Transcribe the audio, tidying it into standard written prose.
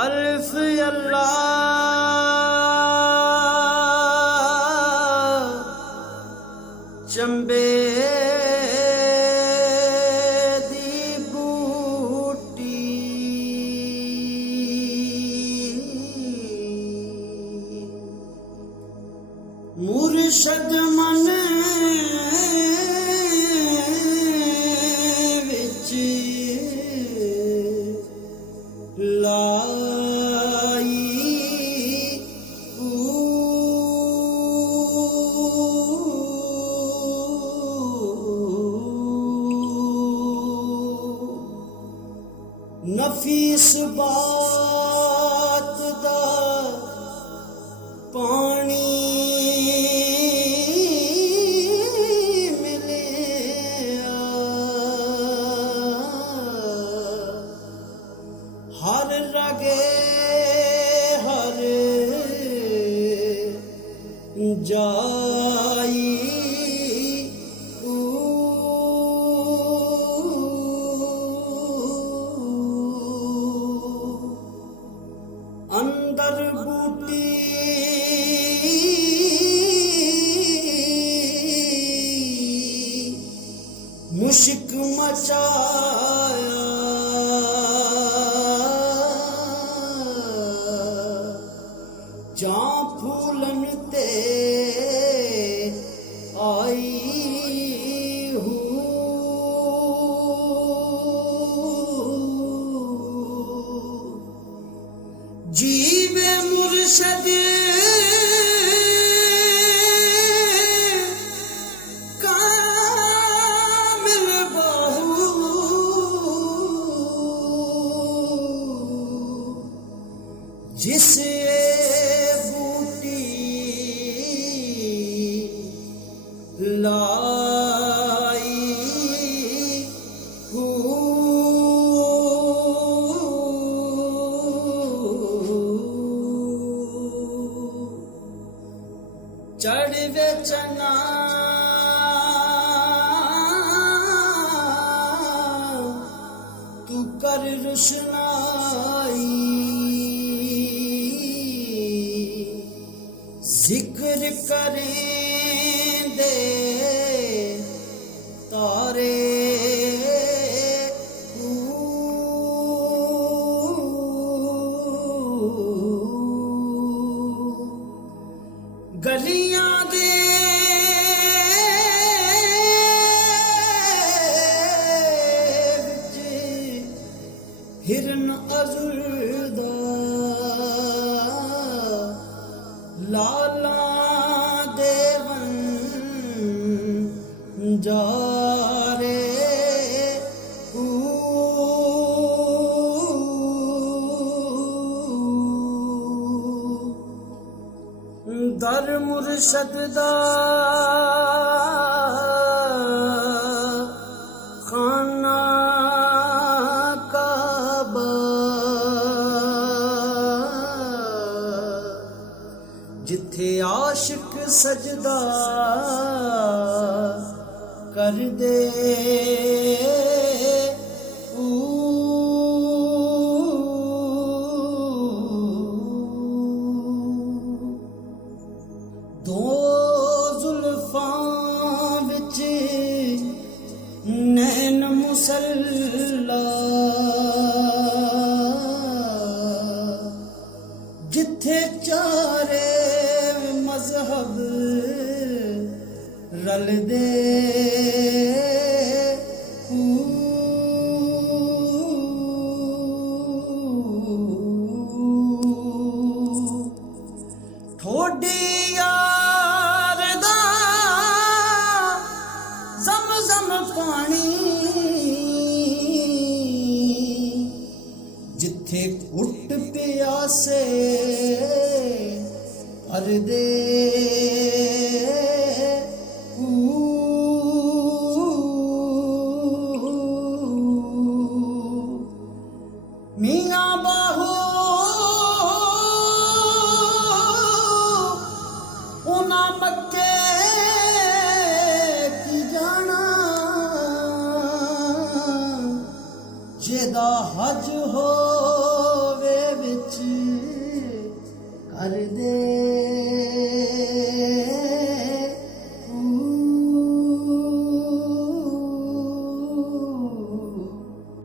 अल्फ अल्लाह चंबे दी बूटी मुर्शद मन विच लाई नफीस बात दा पानी हर रगे हर जाई अंदर बूटी मुश्क मचाया जां फूलन ते आई हूँ जीवे मुर्शद कामिल बाहू जिसे लाई चढ़वे चना तू कर रुशनाई जिक्र करें दे तारे गलियां दे विच हिरन अज़ुरदा लाला देवन जारे दर मुर्शद दा खाना काबा जिथे आशिक सजदा कर दे दो जुल्फां विच नैन मुसल्ला जिथे चारे मजहब रल दे थोड़ी यार दा ज़म-ज़म पानी जिथे घुट प्यासे भर दे मियां बाहू उना मक्के ਜਿਹਦਾ ਹਜ ਹੋਵੇ ਵਿੱਚ ਕਰ ਦੇ